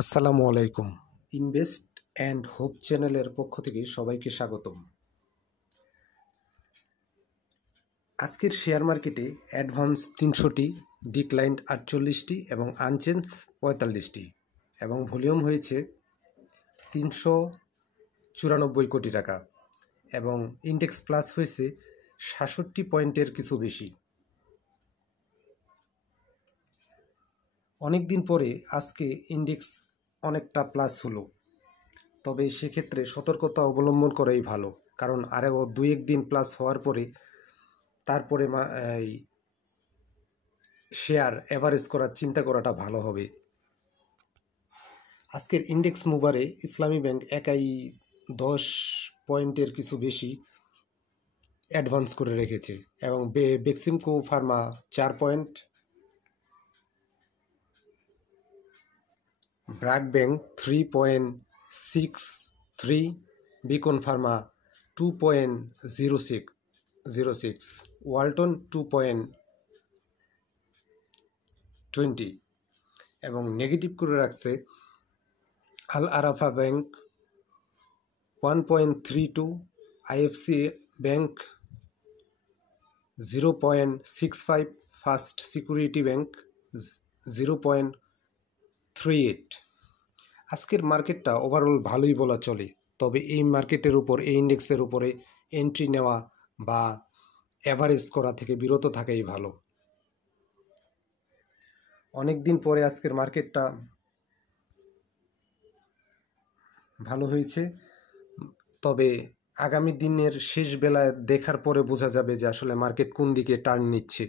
আসসালামু আলাইকুম। Invest and hope চ্যানেলের পক্ষ থেকে সবাইকে স্বাগতম। আজকের শেয়ার মার্কেটে অ্যাডভান্স 300টি, ডিক্লাইন্ড 48টি এবং আনচেঞ্জ 45টি এবং ভলিউম হয়েছে 394 কোটি টাকা এবং ইন্ডেক্স প্লাস হয়েছে 66 পয়েন্টের কিছু বেশি। অনেক দিন পরে আজকে ইন্ডেক্স অনেকটা প্লাস হলো, তবে সেক্ষেত্রে সতর্কতা অবলম্বন করাই ভালো, কারণ আরও 2-1 দিন প্লাস হওয়ার পরে তারপরে শেয়ার এভারেজ করার চিন্তা করাটা ভালো হবে। আজকের ইন্ডেক্স মুভারে ইসলামী ব্যাংক একাই 10 পয়েন্টের কিছু বেশি অ্যাডভান্স করে রেখেছে এবং Beximco pharma 4 point, BRAC bank 3.63, Beacon pharma 2.06, Walton 2.20 এবং নেগেটিভ করে রাখছে Al Arafah bank 1.32, IFC bank 0.65, first security bank 0.38। আজকের মার্কেটটা ওভারঅল ভালোই বলা চলে, তবে এই মার্কেটের উপর, এই ইন্ডেক্সের উপরে এন্ট্রি নেওয়া বা অ্যাভারেজ করা থেকে বিরত থাকাই ভালো। অনেক দিন পরে আজকের মার্কেটটা ভালো হয়েছে, তবে আগামী দিনের শেষ বেলায় দেখার পরে বোঝা যাবে যে আসলে মার্কেট কোন দিকে টার্ন নিচ্ছে।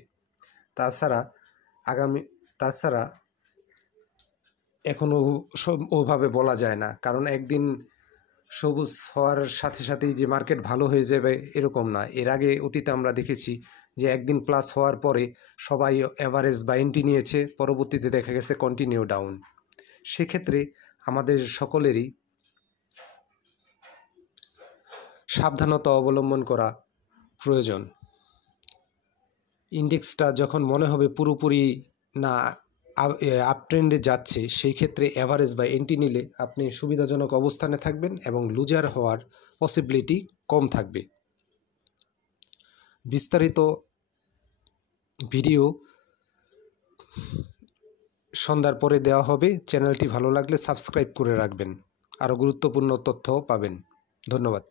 তাছাড়া এখনও ওভাবে বলা যায় না, কারণ একদিন সবুজ হওয়ার সাথে সাথেই যে মার্কেট ভালো হয়ে যাবে এরকম না। এর আগে অতীতে আমরা দেখেছি যে একদিন প্লাস হওয়ার পরে সবাই অ্যাভারেজ বা এন্ট্রি নিয়েছে, পরবর্তীতে দেখা গেছে কন্টিনিউ ডাউন। সেক্ষেত্রে আমাদের সকলেরই সাবধানতা অবলম্বন করা প্রয়োজন। ইন্ডেক্সটা যখন মনে হবে পুরোপুরি না আপট্রেন্ডে যাচ্ছে, সেই ক্ষেত্রে অ্যাভারেজ বা এন্ট্রি নিলে আপনি সুবিধাজনক অবস্থানে থাকবেন এবং লুজার হওয়ার পসিবিলিটি কম থাকবে। বিস্তারিত ভিডিও সন্ধ্যার পরে দেওয়া হবে। চ্যানেলটি ভালো লাগলে সাবস্ক্রাইব করে রাখবেন, আরও গুরুত্বপূর্ণ তথ্য পাবেন। ধন্যবাদ।